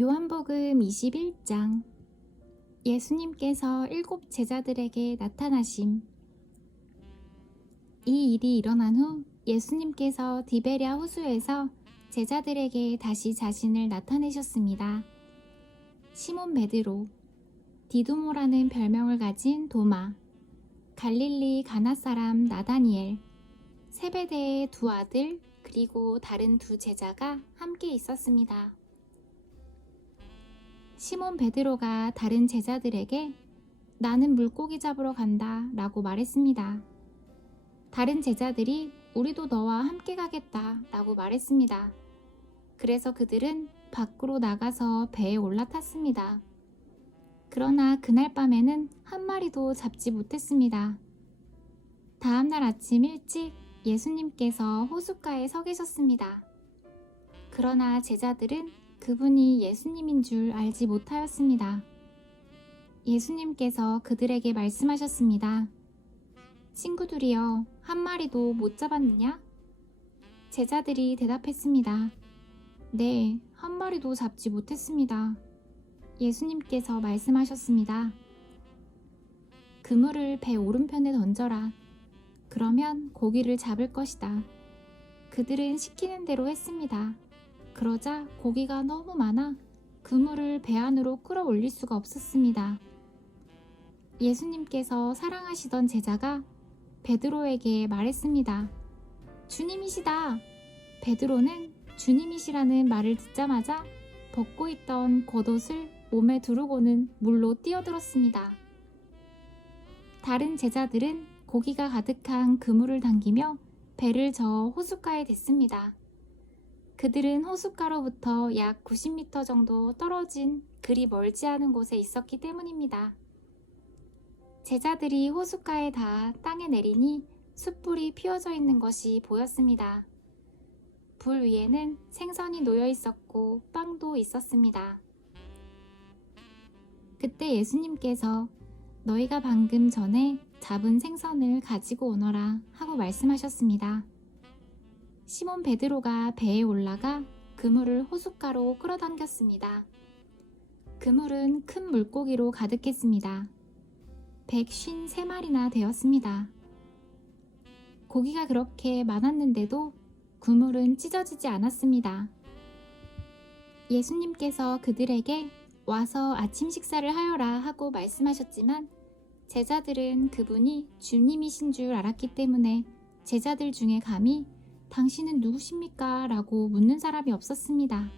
요한복음 21장. 예수님께서 7 제자들에게 나타나심. 이 일이 일어난 후 예수님께서 디베랴 호수에서 제자들에게 다시 자신을 나타내셨습니다. 시몬 베드로, 디두모라는 별명을 가진 도마, 갈릴리 가나 사람 나다니엘, 세베대의 2 아들 그리고 다른 2 제자가 함께 있었습니다. 시몬 베드로가 다른 제자들에게 나는 물고기 잡으러 간다 라고 말했습니다. 다른 제자들이 우리도 너와 함께 가겠다 라고 말했습니다. 그래서 그들은 밖으로 나가서 배에 올라탔습니다. 그러나 그날 밤에는 한 마리도 잡지 못했습니다. 다음날 아침 일찍 예수님께서 호숫가에 서 계셨습니다. 그러나 제자들은 그분이 예수님인 줄 알지 못하였습니다. 예수님께서 그들에게 말씀하셨습니다. 친구들이여, 한 마리도 못 잡았느냐? 제자들이 대답했습니다. 네, 한 마리도 잡지 못했습니다. 예수님께서 말씀하셨습니다. 그물을 배 오른편에 던져라. 그러면 고기를 잡을 것이다. 그들은 시키는 대로 했습니다. 그러자 고기가 너무 많아 그물을 배 안으로 끌어올릴 수가 없었습니다. 예수님께서 사랑하시던 제자가 베드로에게 말했습니다. 주님이시다! 베드로는 주님이시라는 말을 듣자마자 벗고 있던 겉옷을 몸에 두르고는 물로 뛰어들었습니다. 다른 제자들은 고기가 가득한 그물을 당기며 배를 저어 호숫가에 댔습니다. 그들은 호숫가로부터 약 90m 정도 떨어진 그리 멀지 않은 곳에 있었기 때문입니다. 제자들이 호숫가에 닿아 땅에 내리니 숯불이 피워져 있는 것이 보였습니다. 불 위에는 생선이 놓여 있었고 빵도 있었습니다. 그때 예수님께서 너희가 방금 전에 잡은 생선을 가지고 오너라 하고 말씀하셨습니다. 시몬 베드로가 배에 올라가 그물을 호숫가로 끌어당겼습니다. 그물은 큰 물고기로 가득했습니다. 153마리나 되었습니다. 고기가 그렇게 많았는데도 그물은 찢어지지 않았습니다. 예수님께서 그들에게 와서 아침 식사를 하여라 하고 말씀하셨지만 제자들은 그분이 주님이신 줄 알았기 때문에 제자들 중에 감히 당신은 누구십니까? 라고 묻는 사람이 없었습니다.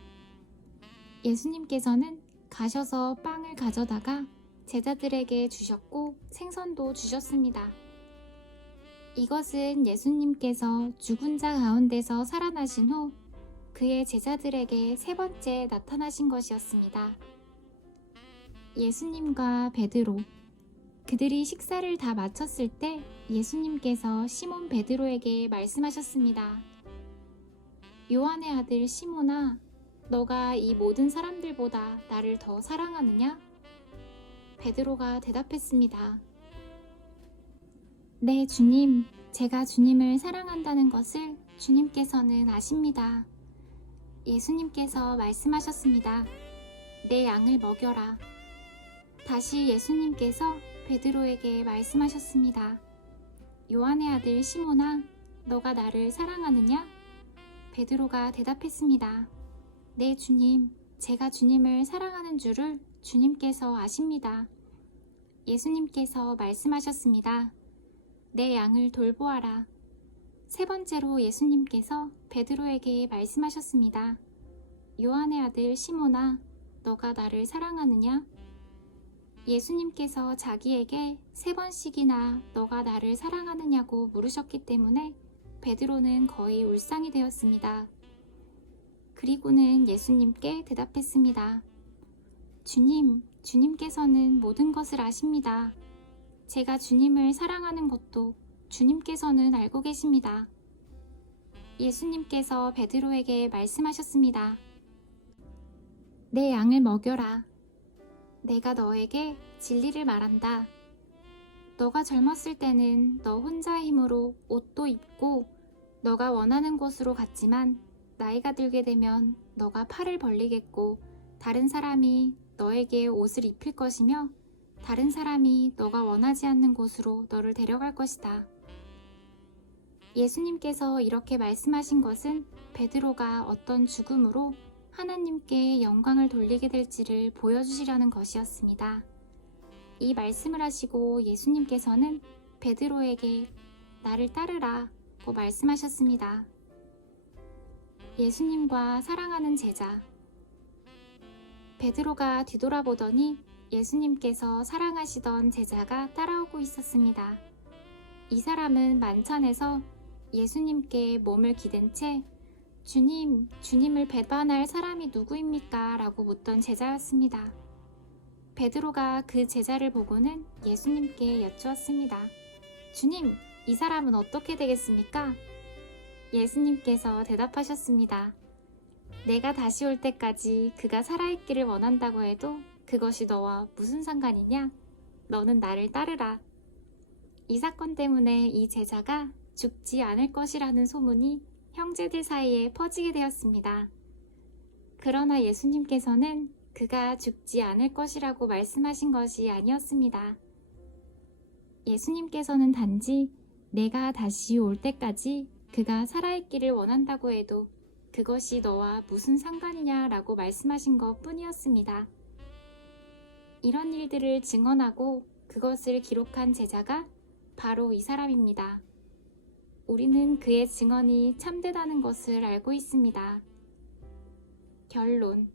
예수님께서는 가셔서 빵을 가져다가 제자들에게 주셨고 생선도 주셨습니다. 이것은 예수님께서 죽은 자 가운데서 살아나신 후 그의 제자들에게 3번째 나타나신 것이었습니다. 예수님과 베드로, 그들이 식사를 다 마쳤을 때 예수님께서 시몬 베드로에게 말씀하셨습니다. 요한의 아들 시몬아, 너가 이 모든 사람들보다 나를 더 사랑하느냐? 베드로가 대답했습니다. 네, 주님, 제가 주님을 사랑한다는 것을 주님께서는 아십니다. 예수님께서 말씀하셨습니다. 내 양을 먹여라. 다시 예수님께서 베드로에게 말씀하셨습니다. 요한의 아들 시몬아, 너가 나를 사랑하느냐? 베드로가 대답했습니다. 네, 주님, 제가 주님을 사랑하는 줄을 주님께서 아십니다. 예수님께서 말씀하셨습니다. 내 양을 돌보아라. 3번째로 예수님께서 베드로에게 말씀하셨습니다. 요한의 아들 시몬아, 너가 나를 사랑하느냐? 예수님께서 자기에게 3번씩이나 너가 나를 사랑하느냐고 물으셨기 때문에 베드로는 거의 울상이 되었습니다. 그리고는 예수님께 대답했습니다. 주님, 주님께서는 모든 것을 아십니다. 제가 주님을 사랑하는 것도 주님께서는 알고 계십니다. 예수님께서 베드로에게 말씀하셨습니다. 내 양을 먹여라. 내가 너에게 진리를 말한다. 너가 젊었을 때는 너 혼자의 힘으로 옷도 입고 너가 원하는 곳으로 갔지만 나이가 들게 되면 너가 팔을 벌리겠고 다른 사람이 너에게 옷을 입힐 것이며 다른 사람이 너가 원하지 않는 곳으로 너를 데려갈 것이다. 예수님께서 이렇게 말씀하신 것은 베드로가 어떤 죽음으로 하나님께 영광을 돌리게 될지를 보여주시려는 것이었습니다. 이 말씀을 하시고 예수님께서는 베드로에게 나를 따르라고 말씀하셨습니다. 예수님과 사랑하는 제자. 베드로가 뒤돌아보더니 예수님께서 사랑하시던 제자가 따라오고 있었습니다. 이 사람은 만찬에서 예수님께 몸을 기댄 채 주님을 배반할 사람이 누구입니까? 라고 묻던 제자였습니다. 베드로가 그 제자를 보고는 예수님께 여쭈었습니다. 주님, 이 사람은 어떻게 되겠습니까? 예수님께서 대답하셨습니다. 내가 다시 올 때까지 그가 살아있기를 원한다고 해도 그것이 너와 무슨 상관이냐? 너는 나를 따르라. 이 사건 때문에 이 제자가 죽지 않을 것이라는 소문이 형제들 사이에 퍼지게 되었습니다. 그러나 예수님께서는 그가 죽지 않을 것이라고 말씀하신 것이 아니었습니다. 예수님께서는 단지 내가 다시 올 때까지 그가 살아있기를 원한다고 해도 그것이 너와 무슨 상관이냐라고 말씀하신 것 뿐이었습니다. 이런 일들을 증언하고 그것을 기록한 제자가 바로 이 사람입니다. 우리는 그의 증언이 참되다는 것을 알고 있습니다. 결론.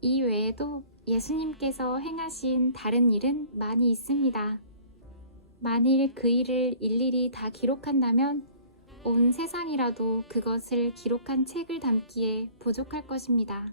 이 외에도 예수님께서 행하신 다른 일은 많이 있습니다. 만일 그 일을 일일이 다 기록한다면 온 세상이라도 그것을 기록한 책을 담기에 부족할 것입니다.